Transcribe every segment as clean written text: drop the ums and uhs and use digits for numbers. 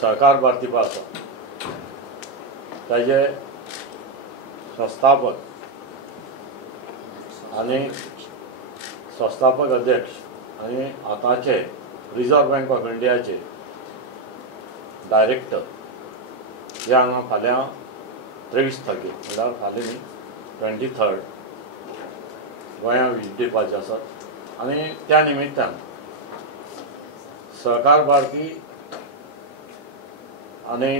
सहकार भारती पळय आसा ताजे संस्थापक आनी संस्थापक अध्यक्ष आनी आतांचे रिजर्व बँक ऑफ इंडियाचे डायरेक्टर हे हांगा फाल्यां 23 तारखेक म्हळ्यार फाल्यां न्ही 23 गोंया विजीट दिवपाचे आसात आनी त्या निमित्तान सहकार भारती आनी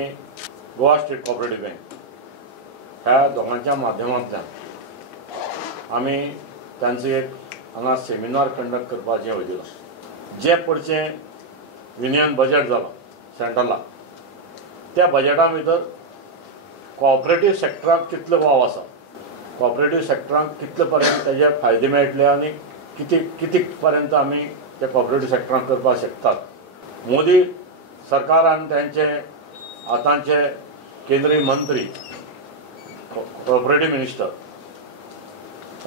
गोवा स्टेट कोऑपरेटीव बँक ह्या दोगांच्या माध्यमांतल्यान आमी तांचो एक हांगा सेमिनार कंडक्ट करपाचें वयदिलां। जे पडचें युनियन बजेट जालां सेंट्रलाक त्या बजेटा भितर कोऑपरेटीव सेक्टराक कितलो वाव आसा, कोऑपरेटीव सेक्टराक कितले पर्यंत तेजे फायदे मेळटले आनी किती पर्यंत आमी त्या कोऑपरेटीव सेक्टराक करपाक शकतात। मोदी सरकारान तांचे आतांचे केंद्रीय मंत्री कोऑपरेटीव मिनिस्टर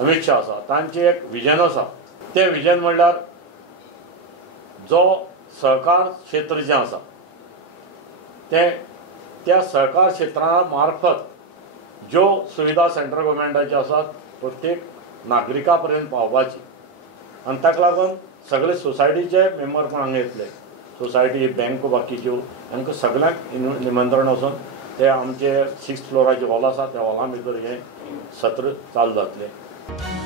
अमित शाह आसा तांचें एक विजन आसा। तें विजन म्हणल्यार जो सहकार क्षेत्र जें आसा त्या सहकार क्षेत्रा मार्फत ज्यो सुविधा सेंट्रल गव्हर्मेंटाच्यो आसात प्रत्येक नागरिका पर्यंत पावपाची आनी ताका लागून सगळे सोसायटीचे मेंबर पण हांगा येतले। सोसायटी बँको बाकीच्यो हांकां सगळ्यांक निमंत्रण वचून ते आमचे 6th फ्लोराचे हॉल आसा त्या हॉला भितर हें सत्र चालू जातलें।